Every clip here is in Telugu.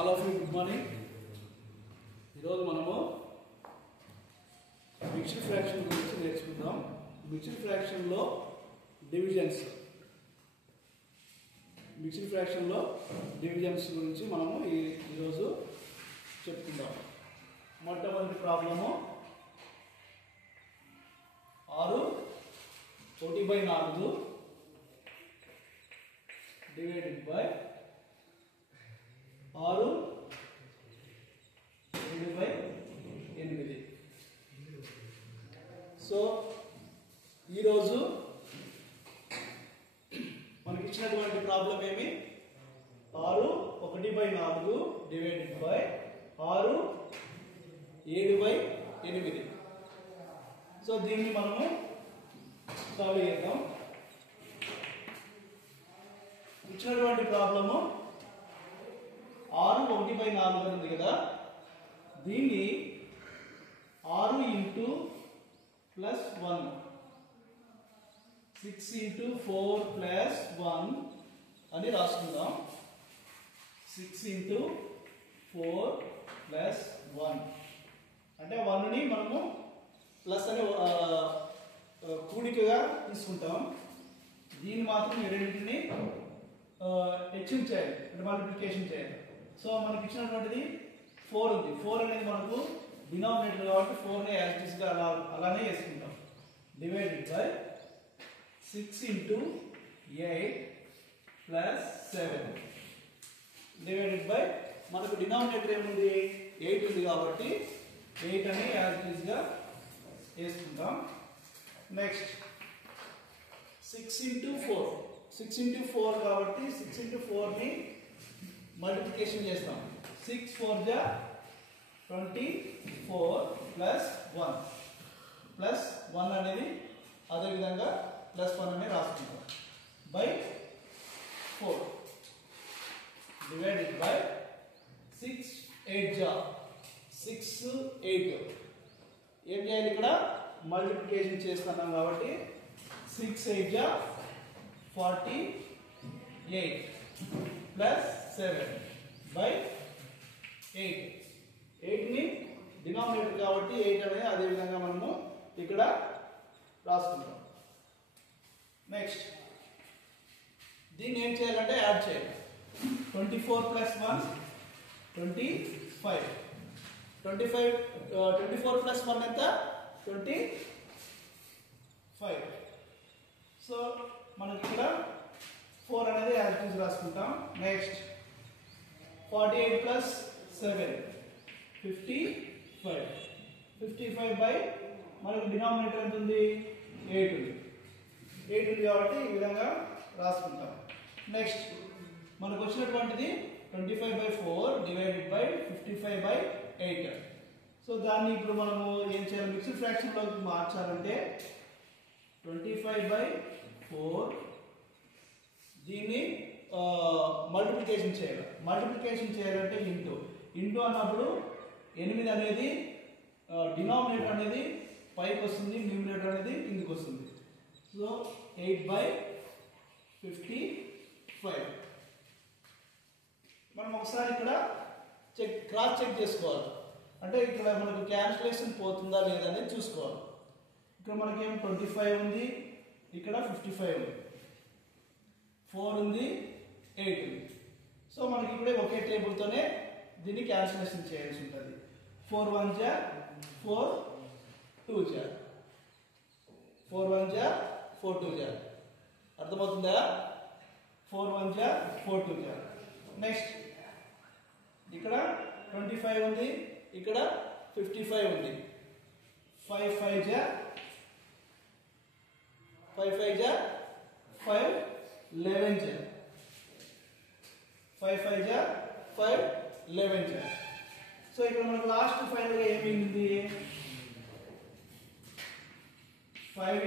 All of you good morning. ఈరోజు మనము మిక్స్డ్ ఫ్రాక్షన్ గురించి నేర్చుకుందాం. మిక్స్డ్ ఫ్రాక్షన్లో డివిజన్స్ గురించి మనము ఈరోజు చెప్పుకుందాం. మొట్టమొదటి ప్రాబ్లము 6/1/4 డివైడెడ్ బై 6/7/8. సో ఈరోజు మనకి ఇచ్చినటువంటి ప్రాబ్లం ఏమి 6/1/4 డివైడెడ్ బై 6/7/8. సో దీన్ని మనము సాల్వ్ చేద్దాం. ఇచ్చినటువంటి ప్రాబ్లము 6/1/4 ఉంది కదా, దీన్ని 6 × +1 6 × 4 +1 అని రాసుకుందాం. 6 × 4 +1 అంటే 1ని మనము ప్లస్ అనే కూడికగా తీసుకుంటాం. దీన్ని మాత్రం ఈ రెండింటిని హెచ్చించాలి అంటే మల్టిప్లికేషన్ చేయాలి. సో మనకి ఇచ్చినటువంటిది 4 ఉంది. 4 అనేది మనకు డినామినేటర్ కాబట్టి 4ని యాజ్ ఇట్ ఈస్గా అలానే వేసుకుంటాం. డివైడెడ్ బై 6 × 8 +7 డివైడెడ్ బై మనకు డినామినేటర్ ఏముంది 8 ఉంది కాబట్టి 8 అని యాజ్ ఇట్ ఈస్గా వేసుకుంటాం. నెక్స్ట్ 6 × 4 కాబట్టి 6 × 4ని మల్టిప్లికేషన్ చేస్తాం. 6 × 4 = 24 +1 అనేది అదేవిధంగా +1 అనేది రాసుకుంటాం బై 4 డివైడెడ్ బై 6 8 ఏం చేయాలి, ఇక్కడ మల్టిప్లికేషన్ చేస్తున్నాం కాబట్టి 6 8 48 +7 బై 8. 8ని డినామినేటర్ కాబట్టి 8 అనేది అదేవిధంగా మనము ఇక్కడ రాసుకుంటాం. నెక్స్ట్ దీన్ని ఏం చేయాలంటే యాడ్ చేయాలి. 24 +1 25. 24 +1 ఎంత 25. సో మనకి ఇక్కడ 4 అనేది యాడ్ చేసి రాసుకుంటాం. నెక్స్ట్ 48 +7 55 బై మనకు డినామినేటర్ ఎంత ఉంది 8 ఉంది. 8 ఉంది కాబట్టి ఈ విధంగా రాసుకుంటాం. నెక్స్ట్ మనకు వచ్చినటువంటిది 25/4 డివైడెడ్ బై 55/8. సో దాన్ని ఇప్పుడు మనము ఏం చేయాలి, మిక్స్డ్ ఫ్రాక్షన్లోకి మార్చాలంటే 25/4 దీన్ని మల్టిప్లికేషన్ చేయాలి. మల్టిప్లికేషన్ చేయాలంటే ఇంటూ అన్నప్పుడు 8 అనేది డినామినేటర్ అనేది పైకి వస్తుంది, న్యూమినేటర్ అనేది కిందికి వస్తుంది. సో 8/55. మనం ఒకసారి ఇక్కడ క్రాస్ చెక్ చేసుకోవాలి. అంటే ఇక్కడ మనకు క్యాన్సిలేషన్ పోతుందా లేదా అనేది చూసుకోవాలి. ఇక్కడ మనకేం 25 ఉంది, ఇక్కడ 55 ఉంది, 4 ఉంది, 8 ఉంది. సో మనకి ఇప్పుడే ఒకే టేబుల్తోనే దీన్ని క్యాన్సిలేషన్ చేయాల్సి ఉంటుంది. 4 1 4 2 4 1 4 2 అర్థమవుతుందా? 4 1 4 2. నెక్స్ట్ ఇక్కడ 25 ఉంది, ఇక్కడ 55 ఉంది. 5 5 5 11 5 5 11. సో ఇక్కడ మనకు లాస్ట్ ఫైనల్గా ఏమి ఉంది 5 ×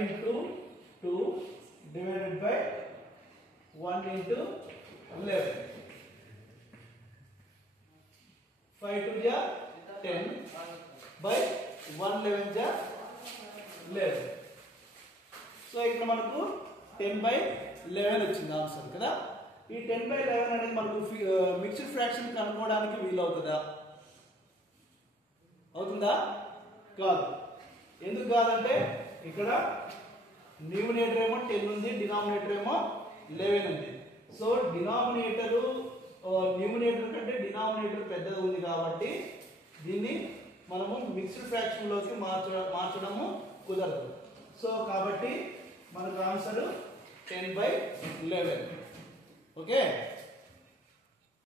2 డివైడెడ్ బై 1 × 11. 5 2 10 బై 1 11 11. సో ఇక్కడ మనకు 10/11 వచ్చింది ఆన్సర్ కదా. ఈ 10/11 అనేది మనకు మిక్స్డ్ ఫ్రాక్షన్ కనుక్కోవడానికి వీలవుతుందా? అవుతుందా? కాదు. ఎందుకు కాదంటే ఇక్కడ న్యూమినేటర్ ఏమో 10 ఉంది, డినామినేటర్ ఏమో 11 ఉంది. సో న్యూమినేటర్ కంటే డినామినేటర్ పెద్దది ఉంది కాబట్టి దీన్ని మనము మిక్స్డ్ ఫ్రాక్షన్ లోకి మార్చడము కుదరదు. సో కాబట్టి మనకు ఆన్సర్ 10/11. ఓకే.